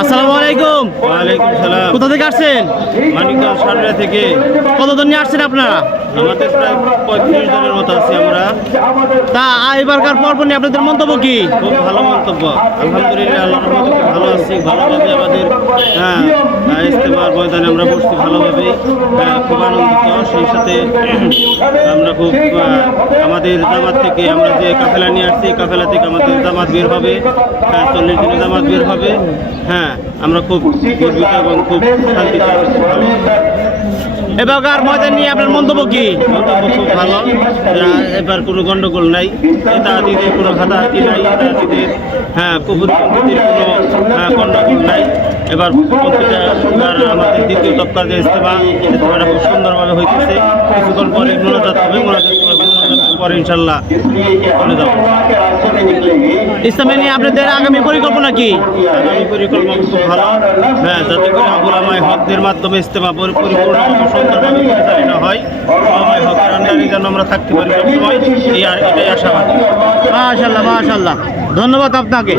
আসসালামু আলাইকুম। ওয়ালাইকুম সালাম। কোথা থেকে আসছেন? মানিকগঞ্জ সারড়া থেকে। কতজন নিয়ে আসছেন আপনারা? আমাদের প্রায় 35 জনের মতো আছি আমরা। তা এবারকার পর্ব নিয়ে আপনাদের মন্তব্য কি? খুব ভালো মন্তব্য, আলহামদুলিল্লাহ, আল্লাহর রহমতে খুব ভালো আছি। ভালোভাবে আমাদের ইজতেমার ময়দানে আমরা বসছি ভালোভাবেই, খুব আনন্দিত। সেই সাথে আমরা খুব আমাদের জামাত থেকে আমরা যে কাফেলা নিয়ে আসছি, এই কাফেলা থেকে আমাদের জামাত বের হবে, 40 দিনের জামাত বের হবে। আমরা খুব গর্বিত এবং খুব শান্তিতে আছি, ভালো। এবারকার ময়দান নিয়ে আপনার মন্তব্য কি? মন্তব্য খুব ভালো। এবার কোনো গন্ডগোল নাই, নেতাহাতিদের কোনো হাতাহাতি নাই, নেতাহাতিদের কুপুরপন্থীদের কোনো গন্ডগোল নাই। এবার আমাদের দ্বিতীয় তফকার যে ইজতেমাটা খুব সুন্দরভাবে হইতেছে। কিছুক্ষণ পরে মোনাজাত হবে, মোনাজাত পরে ইনশাল্লাহ চলে যাবো। ইসলামে নিয়ে আপনাদের আগামী পরিকল্পনা কি? আগামী পরিকল্পনা খুব ভালো, যাতে করে উলামায়ে হকদের মাধ্যমে ইজতেমা পরিপূর্ণভাবে সুন্দরভাবে পরিচালিত হয়। উলামায়ে হকের আন্ডারে যেন আমরা থাকতে পারি সবসময়, এটাই আশাবাদী। মাশাআল্লাহ, মাশাআল্লাহ, ধন্যবাদ আপনাকে।